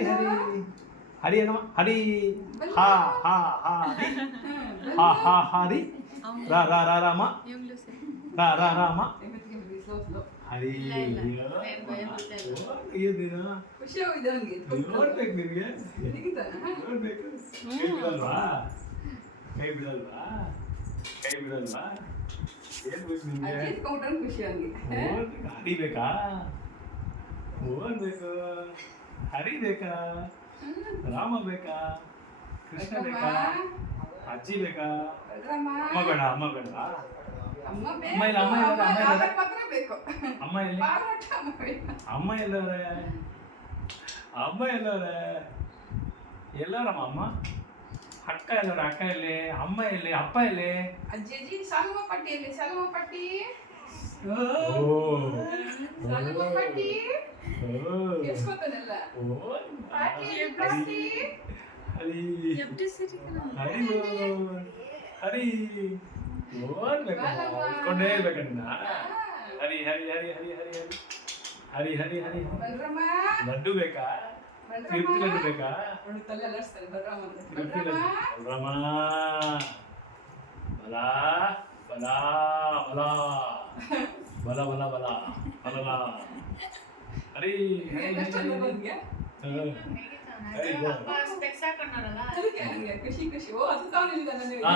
ಹರಿ ಹರಿ ಹರಿ ಏನಮ್ಮ ಹರಿ ಹಾ ಹಾ ಹಾ ಹರಿ ಹಾ ಹಾ ಹರಿ ರಾ ರಾ ರಾ ರಾಮ ರಾ ರಾ ರಾಮ ಹರಿ ಖುಷಿ ಹೋಗಿದೆ ನನಗೆ ನೋಡ್ಬೇಕು ನಿನಗೆ ನೋಡ್ಬೇಕು ಕೈ ಬಿಡಲ್ವಾ ಕೈ ಬಿಡಲ್ವಾ ಕೈ ಬಿಡಲ್ವಾ ಏನ್ ಬೇಕು ನಿಮ್ಗೆ ಕೌಂಟರ್ ಖುಷಿ ಹಂಗೆ ಹರಿಬೇಕಾ ಓದ್ಬೇಕು ಹರಿಬೇಕಾ ರಾಮ ಬೇಕಾ ಕೃಷ್ಣ ಬೇಕಾ ಅಜ್ಜಿ ಬೇಕಾ ಅಮ್ಮ ಬೇಡ ಅಮ್ಮ ಬೇಡ ಅಮ್ಮ ಅಮ್ಮ ಇಲ್ಲ ಅಮ್ಮ ಇಲ್ಲ ಮಾತ್ರ ಬೇಕು ಅಮ್ಮ ಎಲ್ಲಿ ಅಮ್ಮ ಎಲ್ಲವ್ರೆ ಅಮ್ಮ ಎಲ್ಲವ್ರೆ ಎಲ್ಲವ್ರಮ್ಮ ಅಮ್ಮ ಅಕ್ಕ ಎಲ್ಲವ್ರೆ ಅಕ್ಕ ಎಲ್ಲಿ ಅಮ್ಮ ಎಲ್ಲಿ ಅಪ್ಪ ಎಲ್ಲಿ ಅಜ್ಜಿ ಅಜ್ಜಿ ಸಾಲುವ ಪಟ್ಟಿಯಲ್ಲಿ ಸಾಲುವ ಪಟ್ಟಿ ಸಾಲುವ ಪಟ್ಟಿ ಎಸ್ಕೊತಾನಲ್ಲ ಪಾಟಿ ಪಾಟಿ ಹರಿ ಹರಿ ಹರಿ ಓದ್ಬೇಕು ಇಟ್ಕೊಂಡೇ ಇರ್ಬೇಕನ್ನ ಹರಿ ಹರಿ ಹರಿ ಹರಿ ಹರಿ ಹರಿ ಹರಿ ಹರಿ ಹರಿ ಬಲರಾಮ ಲಡ್ಡು ಬೇಕಾ ತಿರುಪತಿ ಲಡ್ಡು ಬೇಕಾ ತಲೆ ಅಲರ್ಸ್ತಾರೆ ಬಲರಾಮ ಅಂತ ತಿರುಪತಿ ಲಡ್ಡು ಬಲರಾಮ ಬಲ ಬಲ ಬಲ ಬಲ ಬಲ ಬಲ ಬಲ ಹರಿ ಹರಿ ಹರಿ ಖುಷಿ ಖುಷಿ ಓ ಅದು ತಾನಿಲ್ಲ ನನಗೆ ಹಾ